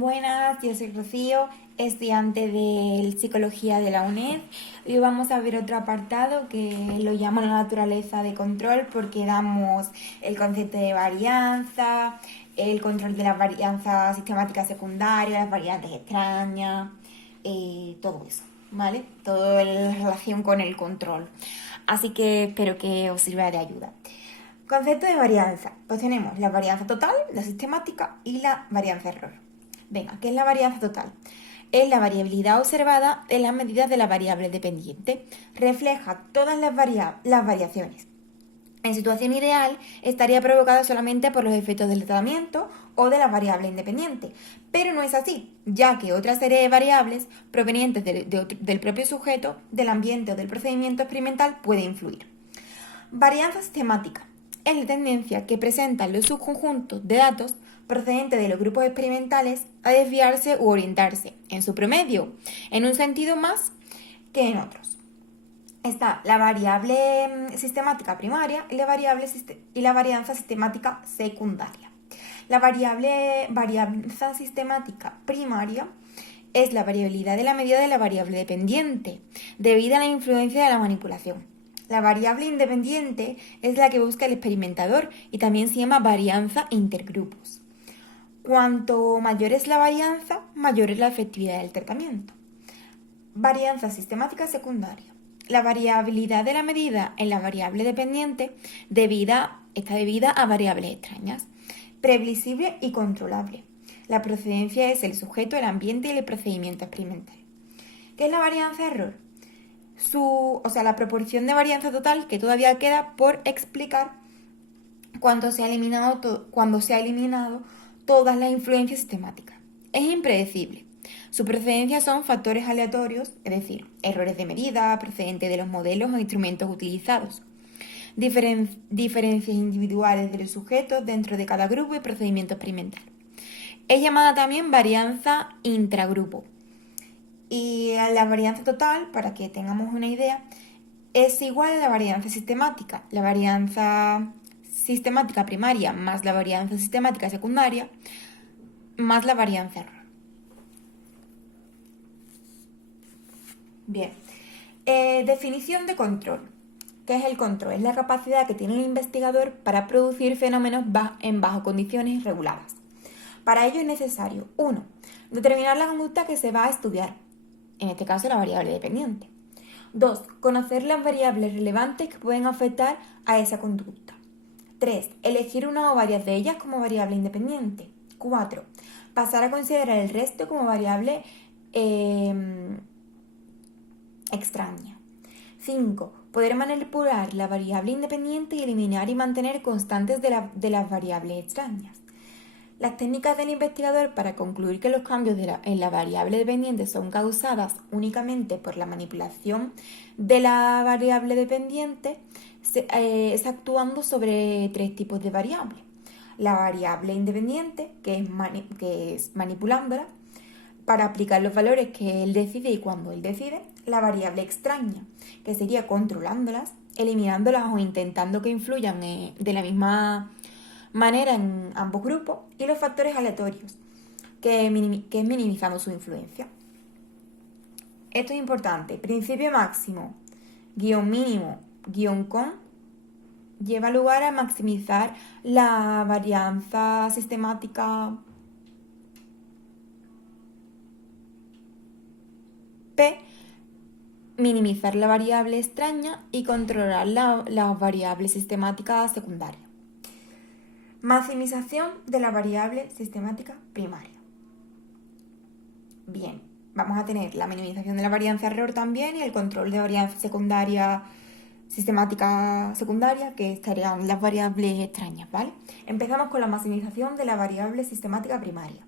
Buenas, yo soy Rocío, estudiante de Psicología de la UNED. Hoy vamos a ver otro apartado que lo llamo la naturaleza de control porque damos el concepto de varianza, el control de las varianzas sistemáticas secundarias, las variantes extrañas, todo eso, ¿vale? Todo en relación con el control. Así que espero que os sirva de ayuda. Concepto de varianza. Pues tenemos la varianza total, la sistemática y la varianza error. Venga, ¿qué es la varianza total? Es la variabilidad observada en las medidas de la variable dependiente. Refleja todas las variaciones. En situación ideal, estaría provocada solamente por los efectos del tratamiento o de la variable independiente. Pero no es así, ya que otra serie de variables provenientes del propio sujeto, del ambiente o del procedimiento experimental puede influir. Varianza sistemática. Es la tendencia que presentan los subconjuntos de datos procedentes de los grupos experimentales a desviarse u orientarse, en su promedio, en un sentido más que en otros. Está la variable sistemática primaria y la varianza sistemática secundaria. La varianza sistemática primaria es la variabilidad de la medida de la variable dependiente, debido a la influencia de la manipulación. La variable independiente es la que busca el experimentador y también se llama varianza intergrupos. Cuanto mayor es la varianza, mayor es la efectividad del tratamiento. Varianza sistemática secundaria. La variabilidad de la medida en la variable dependiente está debida a variables extrañas, previsible y controlable. La procedencia es el sujeto, el ambiente y el procedimiento experimental. ¿Qué es la varianza error? La proporción de varianza total que todavía queda por explicar cuando se ha eliminado todas las influencias sistemáticas. Es impredecible. Su procedencia son factores aleatorios, es decir, errores de medida procedentes de los modelos o instrumentos utilizados, diferencias individuales de los sujetos dentro de cada grupo y procedimiento experimental. Es llamada también varianza intragrupo. Y la varianza total, para que tengamos una idea, es igual a la varianza sistemática. La varianza sistemática primaria más la varianza sistemática secundaria más la varianza error. Bien. Definición de control. ¿Qué es el control? Es la capacidad que tiene el investigador para producir fenómenos en bajo condiciones reguladas. Para ello es necesario, 1. Determinar la conducta que se va a estudiar, en este caso la variable dependiente. 2. Conocer las variables relevantes que pueden afectar a esa conducta. 3. Elegir una o varias de ellas como variable independiente. 4. Pasar a considerar el resto como variable extraña. 5. Poder manipular la variable independiente y eliminar y mantener constantes de las variables extrañas. Las técnicas del investigador para concluir que los cambios en la variable dependiente son causadas únicamente por la manipulación de la variable dependiente es actuando sobre 3 tipos de variables. La variable independiente, que es manipulándola para aplicar los valores que él decide y cuando él decide. La variable extraña, que sería controlándolas, eliminándolas o intentando que influyan de la misma manera en ambos grupos, y los factores aleatorios, que es minimizando su influencia. Esto es importante. Principio máximo, guión mínimo, guión con, lleva lugar a maximizar la varianza sistemática P, minimizar la variable extraña y controlar las variables sistemáticas secundarias. Maximización de la variable sistemática primaria. Bien, vamos a tener la minimización de la varianza error también y el control de varianza sistemática secundaria, que estarían las variables extrañas, ¿vale? Empezamos con la maximización de la variable sistemática primaria.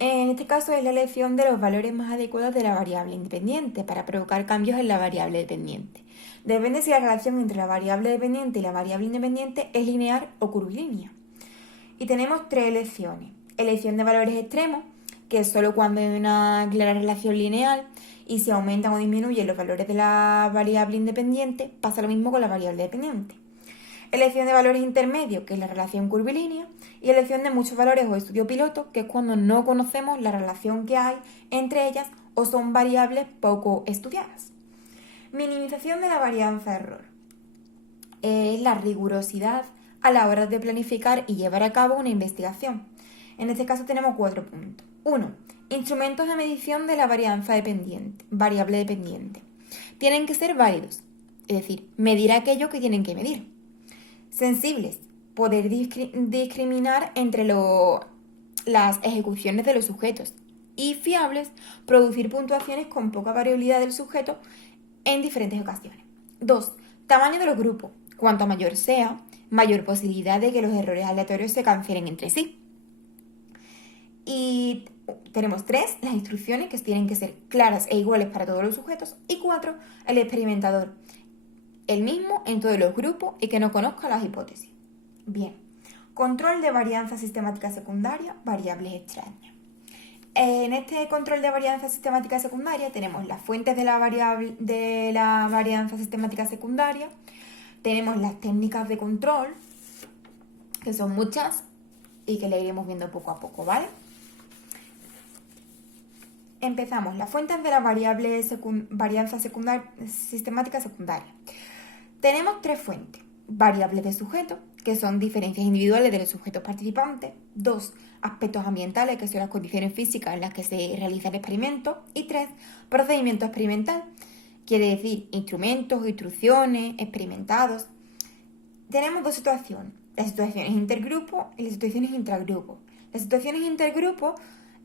En este caso es la elección de los valores más adecuados de la variable independiente para provocar cambios en la variable dependiente. Depende si la relación entre la variable dependiente y la variable independiente es lineal o curvilínea. Y tenemos 3 elecciones. Elección de valores extremos, que es solo cuando hay una clara relación lineal y si aumentan o disminuyen los valores de la variable independiente, pasa lo mismo con la variable dependiente. Elección de valores intermedios, que es la relación curvilínea, y elección de muchos valores o estudio piloto, que es cuando no conocemos la relación que hay entre ellas o son variables poco estudiadas. Minimización de la varianza error. Es la rigurosidad a la hora de planificar y llevar a cabo una investigación. En este caso tenemos 4 puntos. 1. Instrumentos de medición de la varianza variable dependiente. Tienen que ser válidos, es decir, medir aquello que tienen que medir. Sensibles, poder discriminar entre las ejecuciones de los sujetos. Y fiables, producir puntuaciones con poca variabilidad del sujeto en diferentes ocasiones. 2. Tamaño de los grupos. Cuanto mayor sea, mayor posibilidad de que los errores aleatorios se cancelen entre sí. Y tenemos 3, las instrucciones, que tienen que ser claras e iguales para todos los sujetos. Y 4, el experimentador, el mismo en todos los grupos y que no conozca las hipótesis. Bien, control de varianza sistemática secundaria, variables extrañas. En este control de varianza sistemática secundaria tenemos las fuentes de la varianza sistemática secundaria, tenemos las técnicas de control, que son muchas y que le iremos viendo poco a poco, ¿vale? Empezamos. Las fuentes de la varianza sistemática secundaria. Tenemos 3 fuentes. Variables de sujeto, que son diferencias individuales de los sujetos participantes. 2. Aspectos ambientales, que son las condiciones físicas en las que se realiza el experimento. Y 3. Procedimiento experimental, quiere decir instrumentos, instrucciones, experimentados. Tenemos 2 situaciones. Las situaciones intergrupo y las situaciones intragrupo. Las situaciones intergrupo,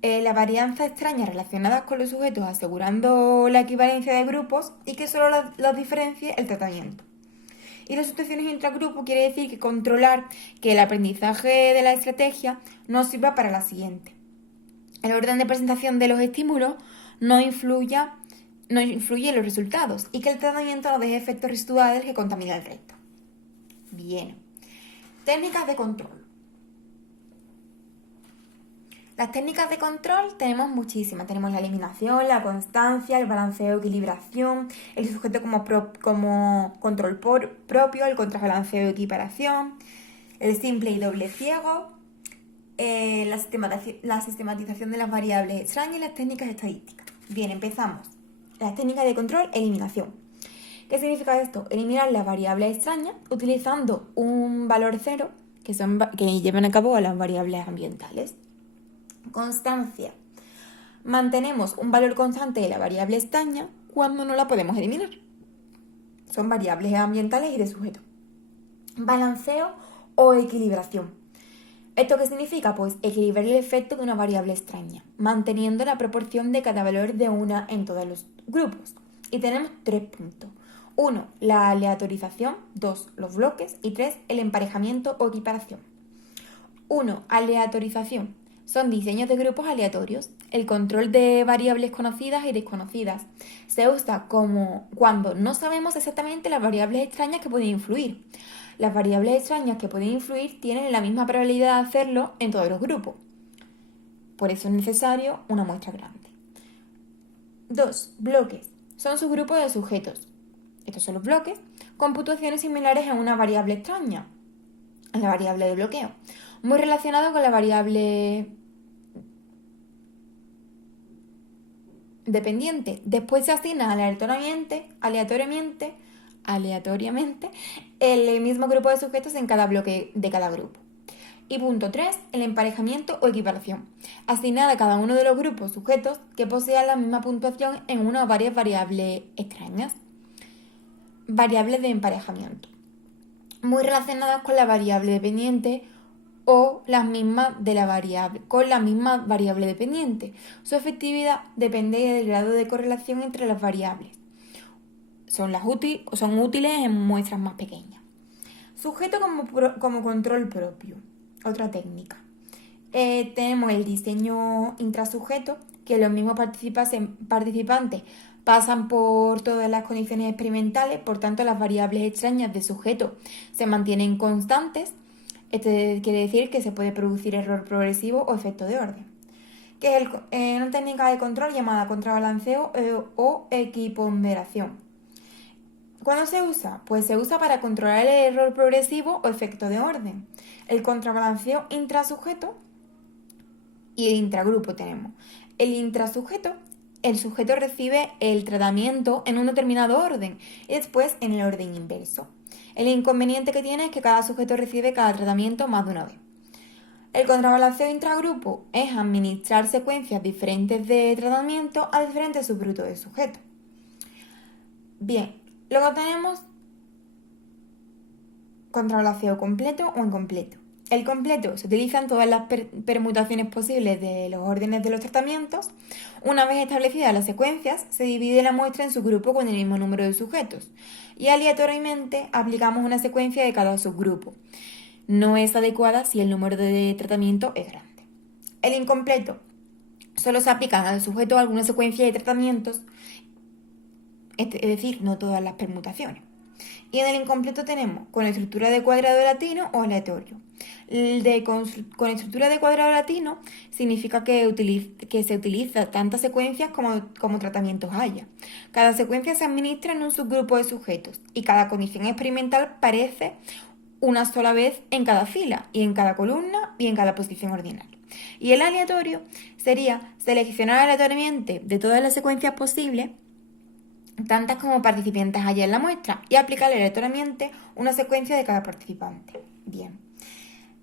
la varianza extraña relacionadas con los sujetos asegurando la equivalencia de grupos y que solo los diferencie el tratamiento. Y las situaciones intragrupo quiere decir que controlar que el aprendizaje de la estrategia no sirva para la siguiente. El orden de presentación de los estímulos no influye en los resultados y que el tratamiento no deje efectos residuales que contaminen el resto. Bien. Técnicas de control. Las técnicas de control tenemos muchísimas. Tenemos la eliminación, la constancia, el balanceo, equilibración, el sujeto como control propio, el contrabalanceo, equiparación, el simple y doble ciego, la sistematización de las variables extrañas y las técnicas estadísticas. Bien, empezamos. Las técnicas de control, eliminación. ¿Qué significa esto? Eliminar las variables extrañas utilizando un valor cero que llevan a cabo a las variables ambientales. Constancia. Mantenemos un valor constante de la variable extraña cuando no la podemos eliminar. Son variables ambientales y de sujeto. Balanceo o equilibración. ¿Esto qué significa? Pues equilibrar el efecto de una variable extraña, manteniendo la proporción de cada valor de una en todos los grupos. Y tenemos 3 puntos. 1. La aleatorización. 2. Los bloques. Y 3. El emparejamiento o equiparación. 1. Aleatorización. Son diseños de grupos aleatorios. El control de variables conocidas y desconocidas se usa como cuando no sabemos exactamente las variables extrañas que pueden influir. Las variables extrañas que pueden influir tienen la misma probabilidad de hacerlo en todos los grupos. Por eso es necesario una muestra grande. 2. Bloques. Son subgrupos de sujetos. Estos son los bloques, con puntuaciones similares a una variable extraña, a la variable de bloqueo, muy relacionado con la variable dependiente. Después se asigna aleatoriamente el mismo grupo de sujetos en cada bloque de cada grupo. Y punto 3, el emparejamiento o equiparación. Asignar a cada uno de los grupos sujetos que posean la misma puntuación en una o varias variables extrañas. Variables de emparejamiento. Muy relacionadas con la variable dependiente o las mismas con la misma variable dependiente. Su efectividad depende del grado de correlación entre las variables. Son útiles en muestras más pequeñas. Sujeto como control propio. Otra técnica. Tenemos el diseño intrasujeto, que los mismos participantes pasan por todas las condiciones experimentales, por tanto las variables extrañas de sujeto se mantienen constantes. Esto quiere decir que se puede producir error progresivo o efecto de orden. Que es una técnica de control llamada contrabalanceo o equiponderación. ¿Cuándo se usa? Pues se usa para controlar el error progresivo o efecto de orden. El contrabalanceo intrasujeto y el intragrupo tenemos. El intrasujeto, el sujeto recibe el tratamiento en un determinado orden y después en el orden inverso. El inconveniente que tiene es que cada sujeto recibe cada tratamiento más de una vez. El contrabalanceo intragrupo es administrar secuencias diferentes de tratamiento a diferentes subgrupos de sujetos. Bien, luego tenemos contrabalanceo completo o incompleto. El completo se utiliza en todas las permutaciones posibles de los órdenes de los tratamientos. Una vez establecidas las secuencias, se divide la muestra en subgrupos con el mismo número de sujetos y aleatoriamente aplicamos una secuencia de cada subgrupo. No es adecuada si el número de tratamiento es grande. El incompleto solo se aplican al sujeto alguna secuencia de tratamientos, es decir, no todas las permutaciones. Y en el incompleto tenemos con estructura de cuadrado latino o aleatorio. Con estructura de cuadrado latino significa que se utiliza tantas secuencias como tratamientos haya. Cada secuencia se administra en un subgrupo de sujetos y cada condición experimental aparece una sola vez en cada fila y en cada columna y en cada posición ordinal. Y el aleatorio sería seleccionar aleatoriamente de todas las secuencias posibles, tantas como participantes haya en la muestra, y aplicar aleatoriamente una secuencia de cada participante. Bien,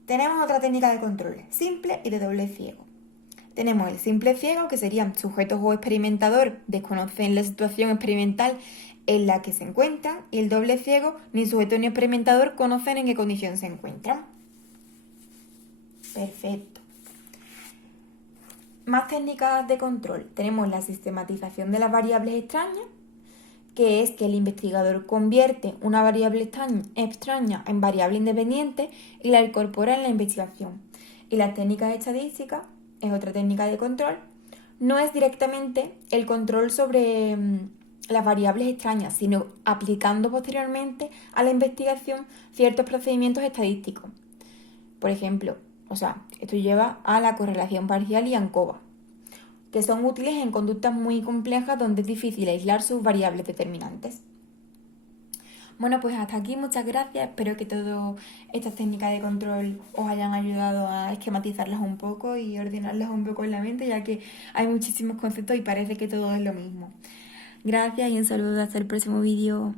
tenemos otra técnica de control, simple y de doble ciego. Tenemos el simple ciego, que serían sujetos o experimentador desconocen la situación experimental en la que se encuentran, y el doble ciego, ni sujeto ni experimentador conocen en qué condición se encuentran. Perfecto. Más técnicas de control. Tenemos la sistematización de las variables extrañas, que es que el investigador convierte una variable extraña en variable independiente y la incorpora en la investigación. Y las técnicas estadísticas es otra técnica de control. No es directamente el control sobre las variables extrañas, sino aplicando posteriormente a la investigación ciertos procedimientos estadísticos. Por ejemplo, esto lleva a la correlación parcial y ANCOVA, que son útiles en conductas muy complejas donde es difícil aislar sus variables determinantes. Bueno, pues hasta aquí, muchas gracias. Espero que todas estas técnicas de control os hayan ayudado a esquematizarlas un poco y ordenarlas un poco en la mente, ya que hay muchísimos conceptos y parece que todo es lo mismo. Gracias y un saludo hasta el próximo vídeo.